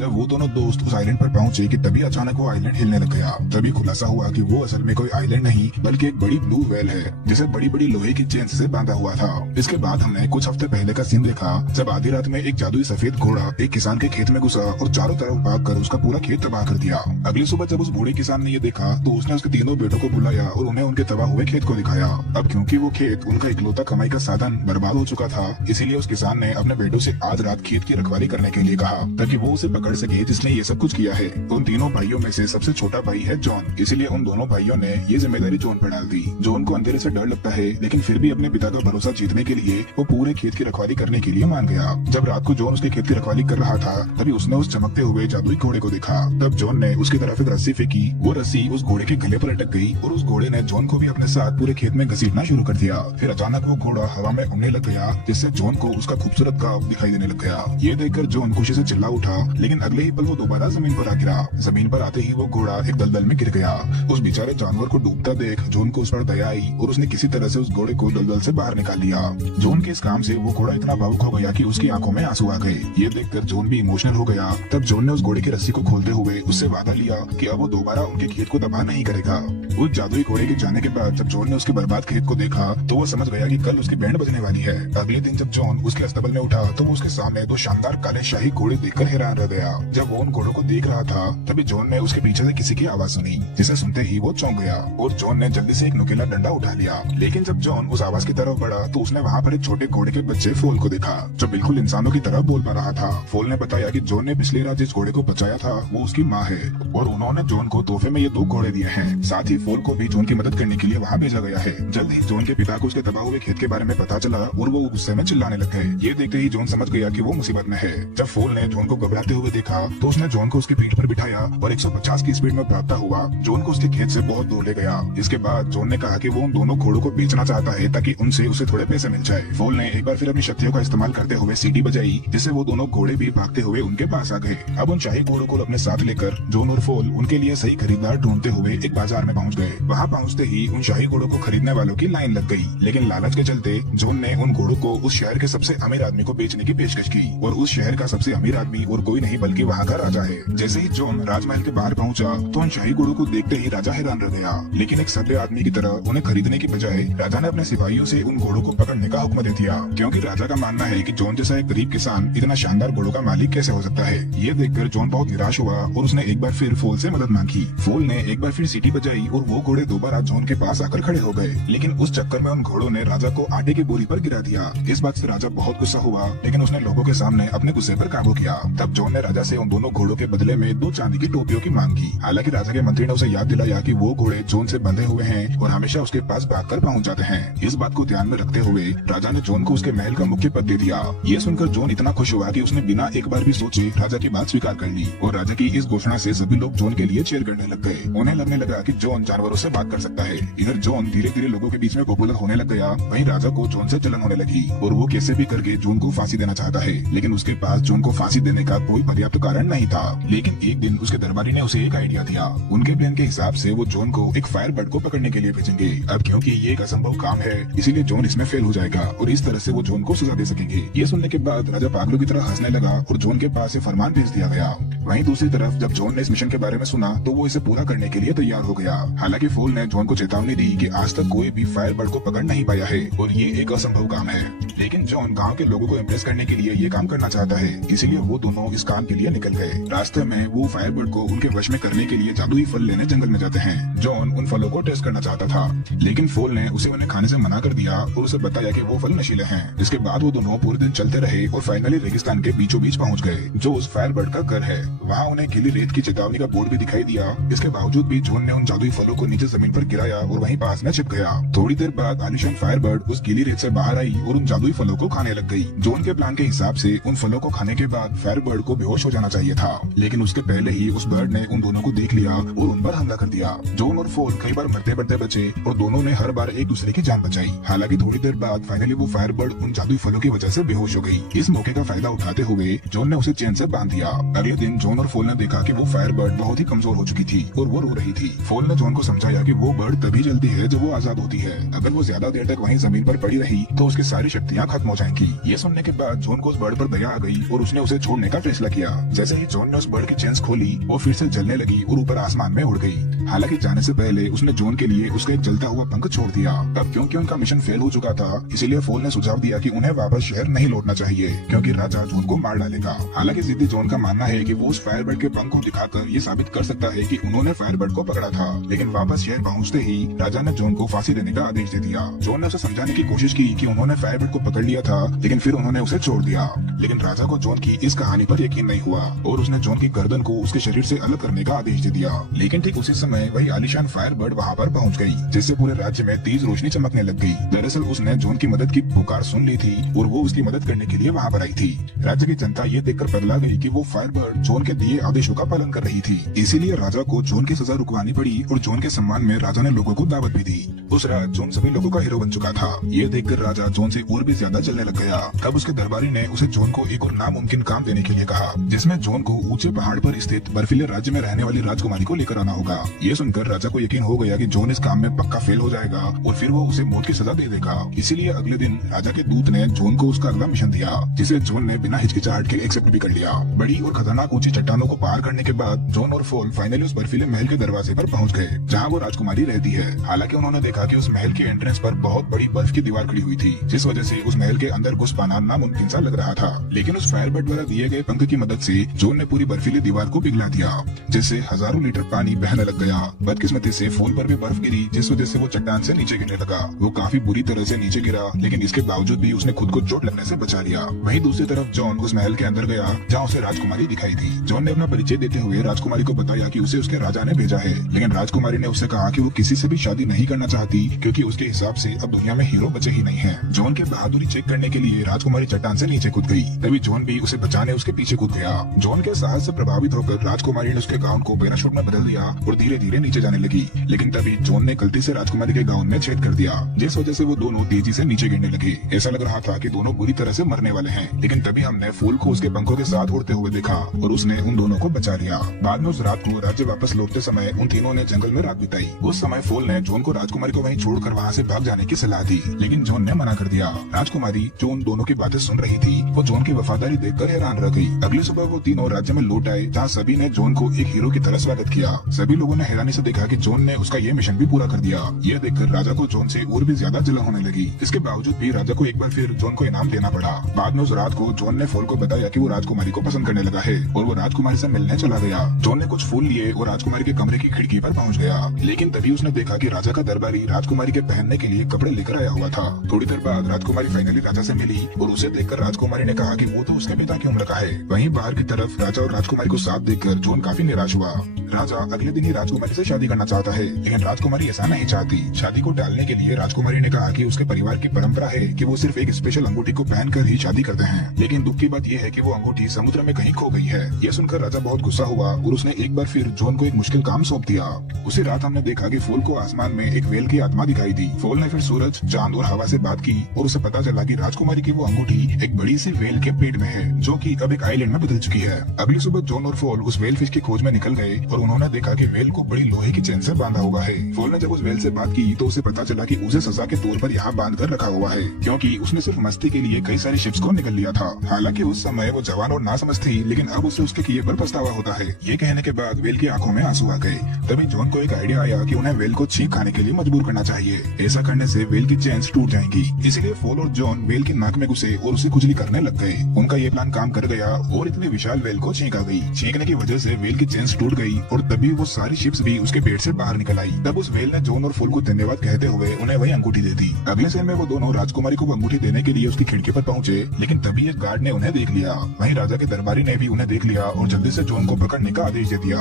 जब वो दोनों दोस्त उस आइलैंड पर पहुंचे कि तभी अचानक वो आइलैंड हिलने लग गया। तभी खुलासा हुआ कि वो असल में कोई आइलैंड नहीं बल्कि एक बड़ी ब्लू व्हेल है जिसे बड़ी बड़ी लोहे की चेन से बांधा हुआ था। इसके बाद हमने कुछ हफ्ते पहले का सीन देखा जब आधी रात में एक जादुई सफेद घोड़ा एक किसान के खेत में घुसा और चारों तरफ भाग कर उसका पूरा खेत तबाह कर दिया। अगली सुबह जब उस बूढ़े किसान ने ये देखा तो उसने उसके तीनों बेटों को बुलाया और उन्हें उनके तबाह हुए खेत को दिखाया। अब क्योंकि वो खेत उनका इकलौता कमाई का साधन बर्बाद हो चुका था, इसीलिए उस किसान ने अपने बेटों से आज रात खेत की रखवाली करने के लिए कहा ताकि वो उसे पकड़ सके जिसने ये सब कुछ किया है। उन तीनों भाइयों में से सबसे छोटा भाई है जॉन, इसीलिए उन दोनों भाइयों ने ये जिम्मेदारी जॉन पर डाल दी। जॉन को अंधेरे से डर लगता है लेकिन फिर भी अपने पिता का भरोसा जीतने के लिए वो पूरे खेत की रखवाली करने के लिए मान गया। जब रात को जॉन उसके खेत की रखवाली कर रहा था तभी उसने उस चमकते हुए जादुई घोड़े को देखा। तब जॉन ने उसकी तरफ एक रस्सी फेंकी, वो रस्सी उस घोड़े के गले पर अटक गई और उस घोड़े ने जॉन को भी अपने साथ पूरे खेत में घसीटना शुरू कर दिया। फिर अचानक वो घोड़ा हवा में उड़ने लग गया जिससे जॉन को उसका खूबसूरत गांव दिखाई देने लग गया। ये देखकर जॉन खुशी से चिल्ला उठा लेकिन अगले ही पल वो दोबारा जमीन पर आ गिरा। जमीन पर आते ही वो घोड़ा एक दलदल में गिर गया। उस बेचारे जानवर को डूबता देख जॉन को उस पर दया आई और उसने किसी तरह से उस घोड़े को दलदल से बाहर निकाल लिया। जॉन के इस काम से वो घोड़ा इतना भावुक हो गया कि उसकी आंखों में आंसू आ गए। ये देखकर जॉन भी इमोशनल हो गया। तब जॉन ने उस घोड़े की रस्सी को खोलते हुए उससे वादा लिया कि अब वो दोबारा उनके खेत को तबाह नहीं करेगा। उस जादुई घोड़े के जाने के बाद जब जॉन ने उसके बर्बाद खेत को देखा तो वो समझ गया कि कल उसकी बैंड बजने वाली है। अगले दिन जब जॉन उसके अस्तबल में उठा तो वो उसके सामने दो शानदार काले शाही घोड़े देखकर हैरान रह गया। जब वो उन घोड़ों को देख रहा था तभी जॉन ने उसके पीछे से किसी की आवाज सुनी जिसे सुनते ही वो चौंक गया और जॉन ने जल्दी से एक नुकीला डंडा उठा लिया। लेकिन जब जॉन उस आवाज की तरफ बढ़ा तो उसने वहाँ पर एक छोटे घोड़े के बच्चे फोल को देखा जो बिल्कुल इंसानों की तरह बोल पा रहा था। फोल ने बताया कि जॉन ने पिछली रात जिस घोड़े को बचाया था वो उसकी माँ है और उन्होंने जॉन को तोहफे में ये दो घोड़े दिए हैं। साथ ही फोल को भी जॉन की मदद करने के लिए वहाँ भेजा गया है। जल्द ही जॉन के पिता को उसके तबाह हुए खेत के बारे में पता चला और वो गुस्से में चिल्लाने लग गए। ये देखते ही जॉन समझ गया कि वो मुसीबत में है। जब फोल ने जॉन को घबराते हुए देखा तो उसने जॉन को उसकी पीठ पर बिठाया और 150 की स्पीड में भागता हुआ जॉन को उसके खेत से बहुत दूर ले गया। इसके बाद जॉन ने कहा कि वो उन दोनों घोड़ों को बेचना चाहता है ताकि उनसे उसे थोड़े पैसे मिल जाए। फोल ने एक बार फिर अपनी शक्तियों का इस्तेमाल करते हुए सीटी बजाई जिससे वो दोनों घोड़े भी भागते हुए उनके पास आ गए। अब उन शाही घोड़ों को अपने साथ लेकर जॉन और फोल उनके लिए सही खरीदार ढूंढते हुए एक बाजार में पहुंच गए। वहां पहुंचते ही उन शाही घोड़ों को खरीदने वालों की लाइन लग गई लेकिन लालच के चलते जॉन ने उन घोड़ों को उस शहर के सबसे अमीर आदमी को बेचने की पेशकश की और उस शहर का सबसे अमीर आदमी और कोई नहीं बल्कि वहाँ का राजा है। जैसे ही जॉन राजमहल के बाहर पहुंचा तो उन शाही घोड़ों को देखते ही राजा हैरान रह गया। लेकिन एक सभ्य आदमी की तरह उन्हें खरीदने की बजाय राजा ने अपने सिपाहियों से उन घोड़ों को पकड़ने का हुक्म दे दिया क्योंकि राजा का मानना है कि जॉन जैसा एक गरीब किसान इतना शानदार घोड़ों का मालिक कैसे हो सकता है। ये देखकर जॉन बहुत निराश हुआ और उसने एक बार फिर फोल से मदद मांगी। फोल ने एक बार फिर सीटी बजाई और वो घोड़े दोबारा जॉन के पास आकर खड़े हो गए लेकिन उस चक्कर में उन घोड़ों ने राजा को आटे की बोरी पर गिरा दिया। इस बात से राजा बहुत गुस्सा हुआ लेकिन उसने लोगों के सामने अपने गुस्से पर काबू किया। तब जॉन ने राजा से उन दोनों घोड़ों के बदले में 2 चांदी की टोपियों की मांग की। हालांकि राजा के मंत्री ने उसे याद दिलाया कि वो घोड़े जॉन से बंधे हुए हैं और हमेशा उसके पास भागकर पहुंच जाते हैं। इस बात को ध्यान में रखते हुए राजा ने जॉन को उसके महल का मुख्य पद दे दिया। ये सुनकर जॉन इतना खुश हुआ कि उसने बिना एक बार भी सोचे राजा की बात स्वीकार कर ली और राजा की इस घोषणा से सभी लोग जॉन के लिए चीयर करने लग गए। उन्हें लगने लगा कि जॉन जानवरों से बात कर सकता है। इधर जॉन धीरे धीरे लोगों के बीच में पॉपुलर होने लग गया। वहीं राजा को जॉन से जलन होने लगी और वो कैसे भी करके जॉन को फांसी देना चाहता है लेकिन उसके पास जॉन को फांसी देने का कोई पर्याप्त कारण नहीं था। लेकिन एक दिन उसके दरबारी ने उसे एक आइडिया दिया। उनके प्लान के हिसाब से वो जॉन को एक फायर बर्ड को पकड़ने के लिए भेजेंगे। अब क्योंकि ये एक असंभव काम है इसीलिए जॉन इसमें फेल हो जाएगा और इस तरह से वो जॉन को सजा दे सकेंगे। ये सुनने के बाद राजा पागलों की तरह हंसने लगा और जॉन के पास से फरमान भेज दिया गया। वहीं दूसरी तरफ जब जॉन ने इस मिशन के बारे में सुना तो वो इसे पूरा करने के लिए तैयार हो गया। हालांकि फोल ने जॉन को चेतावनी दी कि आज तक कोई भी फायर बर्ड को पकड़ नहीं पाया है और ये एक असंभव काम है। लेकिन जॉन गांव के लोगों को इम्प्रेस करने के लिए ये काम करना चाहता है इसीलिए वो दोनों इस काम के लिए निकल गए। रास्ते में वो फायर बर्ड को उनके वश में करने के लिए जादुई फल लेने जंगल में जाते हैं। जॉन उन फलों को टेस्ट करना चाहता था लेकिन फोल ने उसे उन्हें खाने से मना कर दिया और उसे बताया कि वो फल नशीले हैं। इसके बाद वो दोनों पूरे दिन चलते रहे और फाइनली रेगिस्तान के बीचों बीच पहुँच गए जो उस फायर बर्ड का घर है। वहाँ उन्हें गीली रेत की चेतावनी का बोर्ड भी दिखाई दिया। इसके बावजूद भी जॉन ने उन जादुई फलों को नीचे जमीन पर गिराया और वहीं पास में छिप गया। थोड़ी देर बाद आलिशान फायर बर्ड उस गीली रेत से बाहर आई और उन जादुई फलों को खाने लग गई। जॉन के प्लान के हिसाब से उन फलों को खाने के बाद फायर बर्ड को बेहोश हो जाना चाहिए था लेकिन उसके पहले ही उस बर्ड ने उन दोनों को देख लिया और उन पर हमला कर दिया। जॉन और फोल कई बार मरते मरते बचे और दोनों ने हर बार एक दूसरे की जान बचाई। हालांकि थोड़ी देर बाद फाइनली वो फायर बर्ड उन जादुई फलों की वजह से बेहोश हो गई। इस मौके का फायदा उठाते हुए जॉन ने उसे चैन से बांध दिया। अगले दिन जॉन और फोल ने देखा कि वो फायर बर्ड बहुत ही कमजोर हो चुकी थी और वो रो रही थी। फोल ने जॉन को समझाया कि वो बर्ड तभी जलती है जब वो आजाद होती है। अगर वो ज्यादा देर तक वहीं जमीन पर पड़ी रही तो उसकी सारी शक्तियाँ खत्म हो जाएंगी। ये सुनने के बाद जॉन को उस बर्ड पर दया आ गई और उसने उसे छोड़ने का फैसला किया। जैसे ही जॉन ने उस बर्ड की चेन्स खोली वो फिर से जलने लगी और ऊपर आसमान में उड़ गई। हालांकि जाने से पहले उसने जॉन के लिए उसका एक जलता हुआ पंख छोड़ दिया। अब क्योंकि उनका मिशन फेल हो चुका था इसीलिए फोल ने सुझाव दिया कि उन्हें वापस शहर नहीं लौटना चाहिए क्योंकि राजा जॉन को मार डालेगा। हालांकि जिद्दी जॉन का मानना है कि वो उस फायरबर्ड के पंख को दिखाकर ये साबित कर सकता है कि उन्होंने फायरबर्ड को पकड़ा था। लेकिन वापस शहर पहुंचते ही राजा ने जॉन को फांसी देने का आदेश दे दिया। जॉन ने उसे समझाने की कोशिश की कि उन्होंने फायरबर्ड को पकड़ लिया था लेकिन फिर उन्होंने उसे छोड़ दिया। लेकिन राजा को जॉन की इस कहानी पर यकीन नहीं हुआ और उसने जॉन की गर्दन को उसके शरीर से अलग करने का आदेश दे दिया। लेकिन ठीक उसी समय वही आलीशान फायरबर्ड वहाँ पर पहुँच गई जिससे पूरे राज्य में तेज रोशनी चमकने लग गई। दरअसल उसने जॉन की मदद की पुकार सुन ली थी और वो उसकी मदद करने के लिए वहाँ पर आई थी। राज्य की जनता ये देखकर पगला गई कि वो फायरबर्ड जॉन के दिए आदेशों का पालन कर रही थी। इसीलिए राजा को जॉन की सजा रुकवानी पड़ी और जॉन के सम्मान में राजा ने लोगों को दावत भी दी। उस रात जॉन सभी लोगों का हीरो बन चुका था। ये देखकर राजा जॉन से और भी ज्यादा चलने लग गया। तब उसके दरबारी ने उसे जॉन को एक और नामुमकिन काम देने के लिए कहा जिसमें जॉन को ऊंचे पहाड़ पर स्थित बर्फीले राज्य में रहने वाली राजकुमारी को लेकर आना होगा। ये सुनकर राजा को यकीन हो गया कि जॉन इस काम में पक्का फेल हो जाएगा और फिर वो उसे मौत की सजा दे देगा। इसीलिए अगले दिन राजा के दूत ने जॉन को उसका अगला मिशन दिया जिसे जॉन ने बिना हिचकिचाहट के एक्सेप्ट भी कर लिया। बड़ी और खतरनाक ऊंची चट्टानों को पार करने के बाद जॉन और फोल फाइनली उस बर्फीले महल के दरवाजे पर पहुंच गए जहां वो राजकुमारी रहती है। हालांकि उन्होंने देखा कि उस महल के एंट्रेंस पर बहुत बड़ी बर्फ की दीवार खड़ी हुई थी जिस वजह से उस महल के अंदर घुस पाना नामुमकिन सा लग रहा था। लेकिन उस फायरबर्ड द्वारा दिए गए पंख की मदद से जॉन ने पूरी बर्फीली दीवार को पिघला दिया जिससे हजारों लीटर पानी बहने लग गया। बदकिस्मती से फोल पर भी बर्फ गिरी जिस वजह से वो चट्टान से नीचे गिरने लगा। वो काफी बुरी तरह से नीचे गिरा लेकिन इसके बावजूद भी उसने खुद को चोट लगने से बचा लिया। वहीं दूसरी तरफ जॉन उस महल के अंदर गया जहाँ उसे राजकुमारी दिखाई थी। जॉन ने अपना परिचय देते हुए राजकुमारी को बताया कि उसे उसके राजा ने भेजा है। लेकिन राजकुमारी ने उससे कहा कि वो किसी से भी शादी नहीं करना चाहती क्योंकि उसके हिसाब से अब दुनिया में हीरो बचे ही नहीं हैं। जॉन के बहादुरी चेक करने के लिए राजकुमारी चट्टान से नीचे कूद गई। तभी जॉन भी उसे बचाने उसके पीछे कूद गया। जॉन के साहस से प्रभावित होकर राजकुमारी ने उसके गाउन को पैराशूट में बदल दिया और धीरे धीरे नीचे जाने लगी। लेकिन तभी जॉन ने गलती से राजकुमारी के गाउन में छेद कर दिया जिस वजह से वो दोनों तेजी से नीचे गिरने लगे। ऐसा लग रहा था कि दोनों बुरी तरह से मरने वाले हैं। लेकिन तभी हमने फूल को उसके पंखों के साथ उड़ते हुए देखा और उसने उन दोनों को बचा लिया। बाद में उस रात को राज्य वापस लौटते समय उन तीनों ने जंगल में रात बिताई। उस समय फूल ने जॉन को राजकुमारी को वहीं छोड़कर वहाँ से भाग जाने की सलाह दी लेकिन जॉन ने मना कर दिया। राजकुमारी जो उन दोनों की बातें सुन रही थी वो जॉन की वफादारी देखकर हैरान रह गई। अगली सुबह वो तीनों राज्य में लौट आए जहाँ सभी ने जॉन को एक हीरो की तरह स्वागत किया। सभी लोगों ने हैरानी से देखा कि जॉन ने उसका ये मिशन भी पूरा कर दिया। ये देखकर राजा को जॉन से और भी ज्यादा जलन होने लगी। इसके बावजूद भी राजा को एक बार फिर जॉन को इनाम देना पड़ा। बाद में उस रात को जॉन ने फूल को बताया कि वो राजकुमारी को पसंद करने लगा है और वो राजकुमारी से मिलने चला गया। जॉन ने कुछ फूल लिए और राजकुमारी के कमरे की खिड़की पर पहुंच गया। लेकिन तभी उसने देखा कि राजा का दरबारी राजकुमारी के पहनने के लिए कपड़े लेकर आया हुआ था। थोड़ी देर बाद राजकुमारी फाइनली राजा से मिली और उसे देखकर राजकुमारी ने कहा कि वो तो उसके पिता की उम्र का है। वहीं बाहर की तरफ राजा और राजकुमारी को साथ देखकर जॉन काफी निराश हुआ। राजा अगले दिन ही राजकुमारी से शादी करना चाहता है लेकिन राजकुमारी ऐसा नहीं चाहती। शादी को टालने के लिए राजकुमारी ने कहा कि उसके परिवार की परंपरा है कि वो सिर्फ एक स्पेशल अंगूठी को पहनकर ही शादी करते हैं। लेकिन दुख की बात यह है कि वो अंगूठी समुद्र में कहीं खो गई है। यह सुनकर राजा बहुत गुस्सा हुआ और उसने एक बार फिर जॉन को एक मुश्किल काम सौंप दिया। उसी रात हमने देखा कि फूल को आसमान में एक वेल की आत्मा दिखाई दी। फूल ने फिर सूरज, चांद और हवा से बात की और उसे पता चला कि राजकुमारी की वो अंगूठी एक बड़ी सी वेल के पेट में है जो कि अब एक आइलैंड में बदल चुकी है। अगली सुबह जॉन और फूल उस वेल फिश की खोज में निकल गए और उन्होंने देखा कि वेल को बड़ी लोहे की चेन से बांधा हुआ है। फूल ने जब उस वेल से बात की तो उसे पता चला कि उसे सजा के तौर पर यहाँ बांध कर रखा हुआ है क्योंकि उसने सिर्फ मस्ती के लिए कई सारी शिप्स को निकल लिया था। हालांकि उस समय वो जवान और नासमझ थी लेकिन अब उसे उसके किए पर पछतावा होता है। ये कहने के बाद वेल की आंखों में आंसू आ गए। तभी जॉन को एक आइडिया आया कि उन्हें वेल को छींक खाने के लिए मजबूर करना चाहिए। ऐसा करने से वेल की चेन्स टूट जाएंगी। इसीलिए फूल और जॉन वेल की नाक में घुसे और उसे खुजली करने लग गए। उनका ये प्लान काम कर गया और इतनी विशाल वेल को छींक आ गई। छींकने की वजह से वेल की चेन्स टूट गई और तभी वो सारी शिप्स भी उसके पेट से बाहर निकल आई। तब उस वेल ने जॉन और फूल को धन्यवाद कहते हुए उन्हें वही अंगूठी दे दी। अगले सीन में वो दोनों राजकुमारी को अंगूठी देने के लिए उसकी खिड़की पर पहुंचे लेकिन तभी एक गार्ड ने उन्हें देख लिया। वहीं राजा के दरबारी ने भी उन्हें देख लिया और जल्दी से जॉन को पकड़ने का आदेश दे दिया।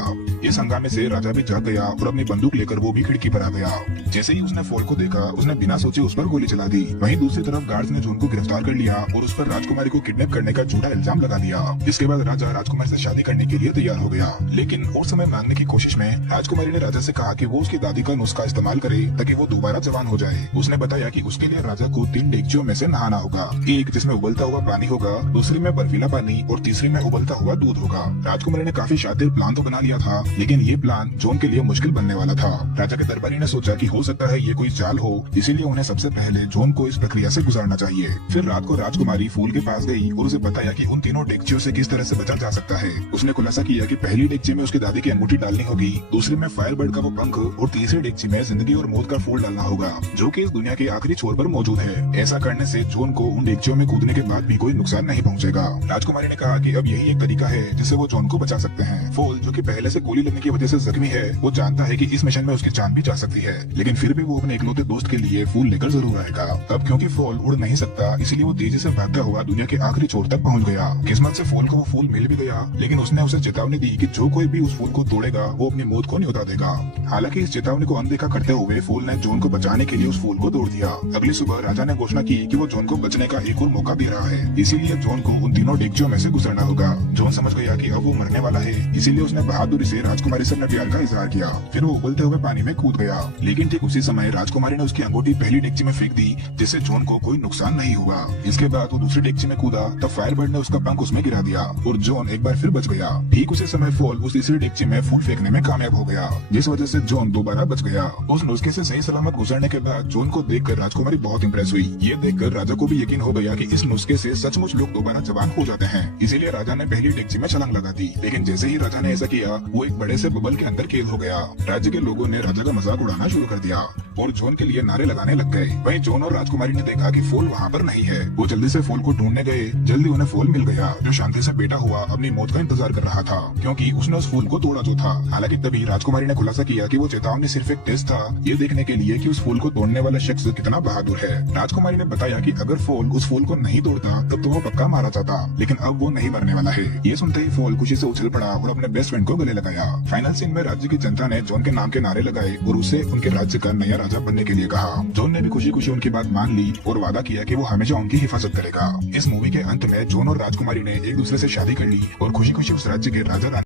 इस हंगामे से राजा भी जाग गया और अपनी बंदूक लेकर वो भी खिड़की पर आ गया। जैसे ही उसने फूल को देखा उसने बिना सोचे उस पर गोली चला दी। वहीं दूसरी तरफ गार्ड्स ने जॉन को गिरफ्तार कर लिया और उस पर राजकुमारी को किडनैप करने का झूठा इल्जाम लगा दिया। इसके बाद राजा राजकुमारी से शादी करने के लिए तैयार हो गया लेकिन और समय मांगने की कोशिश में राजकुमारी ने राजा से कहा कि वो उसकी दादी का नुस्खा इस्तेमाल करे ताकि वो दोबारा जवान हो जाए। उसने बताया कि उसके लिए राजा को 3 डेगचियों में से नहाना होगा, एक जिसमें उबलता हुआ पानी होगा, दूसरी में बर्फीला पानी और तीसरी में उबलता हुआ दूध होगा। होगा। राजकुमारी ने काफी शातिर प्लान तो बना लिया था, लेकिन ये प्लान जॉन के लिए मुश्किल बनने वाला था। राजा के दरबारी ने सोचा कि हो सकता है ये कोई चाल हो, इसीलिए उन्हें सबसे पहले जॉन को इस प्रक्रिया से गुजारना चाहिए। फिर रात को राजकुमारी फूल के पास गई और उसे बताया कि उन तीनों डेगचियों से किस तरह से बचा जा सकता है। उसने खुलासा किया कि पहली डेगची में उसकी दादी की अंगूठी डालनी होगी, दूसरी में फायरबर्ड का वो पंख और तीसरी डेगची में जिंदगी और मौत का फूल डालना होगा, जो कि इस दुनिया के आखिरी छोर पर मौजूद है। ऐसा करने से जॉन को उन डेगचियों में कूदने के बाद भी कोई नुकसान नहीं पहुंचेगा। राजकुमारी ने कहा कि अब यही एक तरीका है जिससे वो जॉन को बचा सकते हैं। फॉल, जो कि पहले से गोली लगने की वजह से जख्मी है, वो जानता है कि इस मिशन में उसकी जान भी जा सकती है, लेकिन फिर भी वो अपने इकलौते दोस्त के लिए फूल लेकर जरूर आएगा। अब क्योंकि फॉल उड़ नहीं सकता, इसलिए वो तेजी से भागता हुआ दुनिया के आखिरी छोर तक पहुंच गया। किस्मत से फॉल को वो फूल मिल भी गया, लेकिन उसने उसे चेतावनी दी कि जो कोई भी उस फूल को तोड़ेगा वो अपनी मौत को न्योता देगा। हालांकि इस चेतावनी को अनदेखा करते हुए फॉल ने जॉन को बचाने के लिए उस फूल को तोड़ दिया। अगली सुबह राजा ने घोषणा की कि वो जॉन को बचने का एक और मौका दे रहा है, इसीलिए जॉन को उन तीनों डेगचियों में से गुजरना होगा। जॉन समझ गया कि अब वो मरने वाला है, इसीलिए उसने बहादुरी से राजकुमारी से अपने प्यार का इजहार किया। फिर वो उबलते हुए पानी में कूद गया, लेकिन ठीक उसी समय राजकुमारी ने उसकी अंगूठी पहली डेगची में फेंक दी, जिससे जॉन को कोई नुकसान नहीं हुआ। इसके बाद वो दूसरी डेगची में कूदा, तब फायरबर्ड ने उसका पंख उसमें गिरा दिया और जॉन एक बार फिर बच गया। ठीक उसी समय फॉल उस तीसरी डेगची में फूल फेंकने में कामयाब हो गया, जिस वजह से जॉन दोबारा बच गया। उस नुस्खे से सही सलामत गुजरने के बाद जॉन को देखकर राजकुमारी बहुत इंप्रेस हुई। ये देखकर राजा को भी यकीन हो गया कि इस नुस्खे से सचमुच लोग दोबारा जवान हो जाते हैं, इसीलिए राजा ने पहली डेगची में छलांग लगा दी। लेकिन जैसे ही राजा ने ऐसा किया, वो एक बड़े से बबल के अंदर कैद हो गया। राज्य के लोगों ने राजा का मजाक उड़ाना शुरू कर दिया और जॉन के लिए नारे लगाने लग गए। वहीं जॉन और राजकुमारी ने देखा कि फॉल वहाँ पर नहीं है। वो जल्दी से फॉल को ढूंढने गए। जल्दी उन्हें फॉल मिल गया, जो शांति से बैठा हुआ अपनी मौत का इंतजार कर रहा था, क्योंकि उसने उस फूल को तोड़ा जो था। हालांकि तभी राजकुमारी ने खुलासा किया कि वो चेतावनी सिर्फ एक टेस्ट था, ये देखने के लिए कि उस फूल को तोड़ने वाला शख्स कितना बहादुर है। राजकुमारी ने बताया कि अगर फॉल उस फूल को नहीं तोड़ता तब तो वो पक्का मारा जाता, लेकिन अब वो नहीं मरने वाला है। ये सुनते ही फॉल खुशी से उछल पड़ा और अपने बेस्ट फ्रेंड को गले लगाया। फाइनल सीन में राज्य की जनता ने जॉन के नाम के नारे लगाए और उसे उनके राज्य का नया राजा बनने के लिए कहा। जॉन ने भी खुशी खुशी उनकी बात मान ली और वादा किया कि वो हमेशा उनकी हिफाजत करेगा। इस मूवी के अंत में जॉन और राजकुमारी ने एक दूसरे से शादी कर ली और खुशी खुशी उस राज्य के राजा